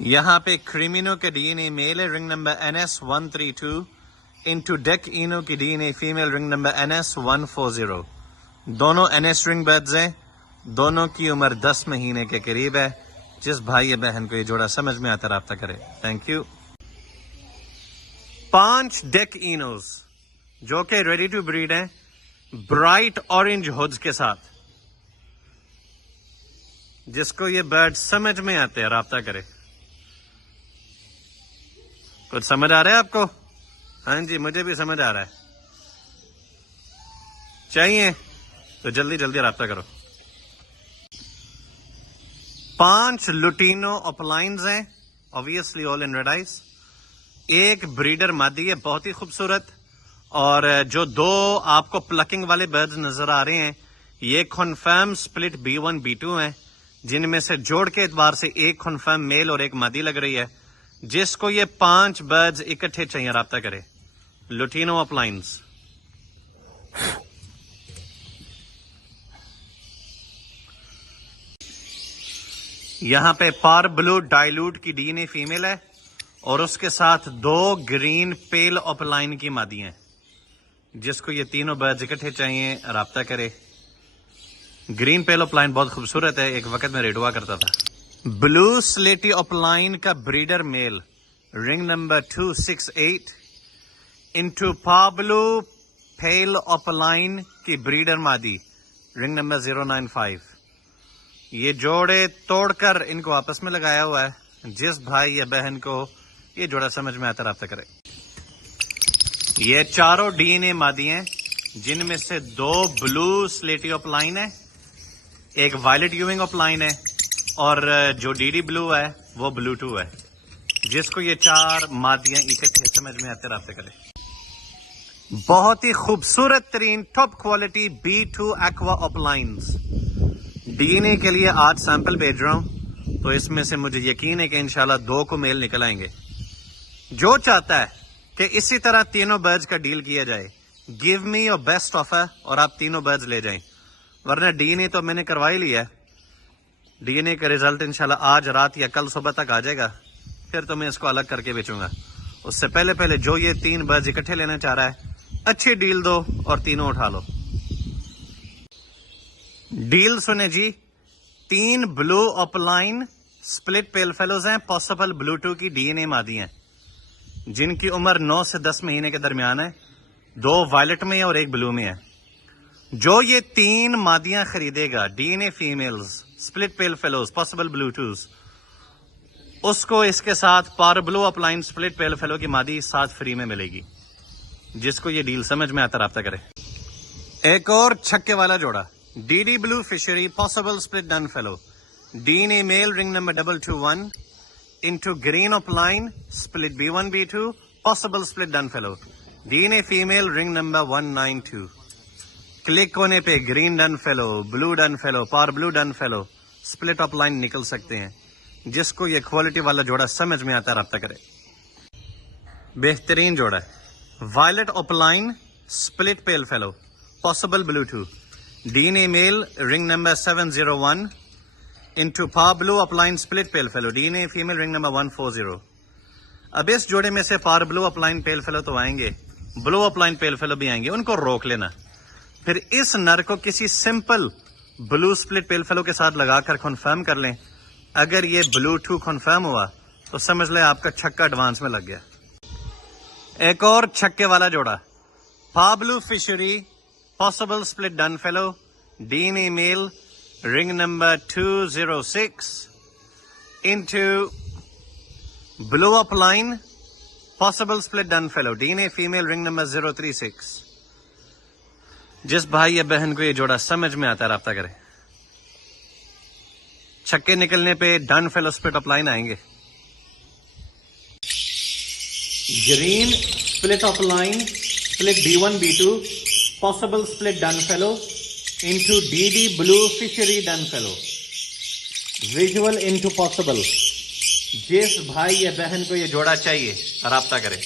यहाँ पे क्रिमिनो के डीएनए मेल है, रिंग नंबर NS132 इंटू डेक इनो की DNA female, ring number NS140। दोनों NS रिंग बर्ड्स हैं, दोनों की उम्र 10 महीने के करीब है। जिस भाई या बहन को ये जोड़ा समझ में आता राब्ता करे। Thank you. 5 डेक इनोज जो कि रेडी टू ब्रीड हैं, ब्राइट ऑरेंज हुड्स के साथ। जिसको ये बर्ड समझ में आते हैं राब्ता करे। कुछ समझ आ रहा है आपको? हाँ जी, मुझे भी समझ आ रहा है। चाहिए तो जल्दी जल्दी राब्ता करो। 5 लुटीनो अपलाइंस हैं, obviously all in red eyes. एक ब्रीडर मादी है, बहुत ही खूबसूरत। और जो 2 आपको प्लकिंग वाले बर्ड्स नजर आ रहे हैं, ये कन्फर्म स्प्लिट B1 B2 हैं, जिनमें से जोड़ के एतबार से एक कन्फर्म मेल और एक मादी लग रही है। जिसको ये 5 बर्ड्स इकट्ठे चाहिए राब्ता करे। लुटीनो अपलाइंस। यहां पे पार ब्लू डाइल्यूट की डीएनए फीमेल है और उसके साथ 2 ग्रीन पेल अपलाइन की मादी हैं। जिसको ये तीनों बर्ड्स इकट्ठे चाहिए राब्ता करे। ग्रीन पेल अपलाइन बहुत खूबसूरत है, एक वक्त में रेड हुआ करता था। ब्लू स्लेटी अपलाइन का breeder male, ring number 268 into पाब्लो पेल अपलाइन की ब्रीडर मादी, रिंग नंबर 095। ये जोड़े तोड़कर इनको आपस में लगाया हुआ है। जिस भाई या बहन को ये जोड़ा समझ में आता राब्ता करे। ये चारों डीएनए मादी हैं, जिनमें से 2 ब्लू स्लेटी अपलाइन है, एक वायलेट यूविंग अपलाइन है और जो डीडी ब्लू है वो ब्लू 2 है। जिसको ये 4 मादियां इकट्ठे समझ में आते राब्ते करे। बहुत ही खूबसूरत तरीन top quality B2 aqua अपलाइंस। DNA के लिए आज सैंपल भेज रहा हूं, तो इसमें से मुझे यकीन है कि इंशाल्लाह 2 को मेल निकल आएंगे। जो चाहता है कि इसी तरह तीनों बर्ड्स का डील किया जाए, give me your best offer और आप तीनों बर्ड्स ले जाएं। वरना डीएनए तो मैंने करवा ही लिया है। डीएनए का रिजल्ट इंशाल्लाह आज रात या कल सुबह तक आ जाएगा, फिर तो मैं इसको अलग करके बेचूंगा। उससे पहले जो ये 3 बर्ड्स इकट्ठे लेना चाह रहा है, अच्छी डील दो और तीनों उठा लो। डील सुने जी। 3 blue opaline split pale fellows हैं, पॉसिबल ब्लू 2 की डीएनए मादी हैं, जिनकी उम्र 9 से 10 महीने के दरमियान है। 2 वायलेट में और एक ब्लू में है। जो ये 3 मादियां खरीदेगा, DNA females split pale fallows possible blue 2s, उसको इसके साथ पार blue opaline split pale fallow की मादी साथ फ्री में मिलेगी। जिसको ये डील समझ में आता राब्ता करे। एक और छक्के वाला जोड़ा, डीडी ब्लू फिशरी possible split dun fallow, DNA male, ring number 221 into green opaline split B1 B2 possible split dun fallow, DNA female, ring number 192। Click होने पे green dun fallow, blue dun fallow, पार blue dun fallow, split opaline निकल सकते हैं। जिसको ये quality वाला जोड़ा समझ में आता राब्ता करे। बेहतरीन जोड़ा है। Violet opaline split pale fallow possible blue 2, DNA male, ring number 701 into पा blue opaline split pale fallow, DNA female, ring number 140। अब इस जोड़े में से पार ब्लू अपलाइन पेल फेलो तो आएंगे, ब्लू अपलाइन पेल फेलो भी आएंगे, उनको रोक लेना। फिर इस नर को किसी simple blue split pale fellow के साथ लगाकर कन्फर्म कर लें। अगर ये ब्लू 2 कन्फर्म हुआ तो समझ लें आपका छक्का एडवांस में लग गया। एक और छक्के वाला जोड़ा, Pablo fishery possible split dun fallow, DNA male, ring number 206 into blue upline possible split dun fallow, DNA female, ring number 036। जिस भाई या बहन को ये जोड़ा समझ में आता है राब्ता करे। छक्के निकलने पे डन फेलो स्प्लिट अपलाइन आएंगे। Green split upline split B1 B2 possible split dun fellow into DD blue fishery done fellow, visual into possible. जिस भाई या बहन को ये जोड़ा चाहिए राब्ता करे।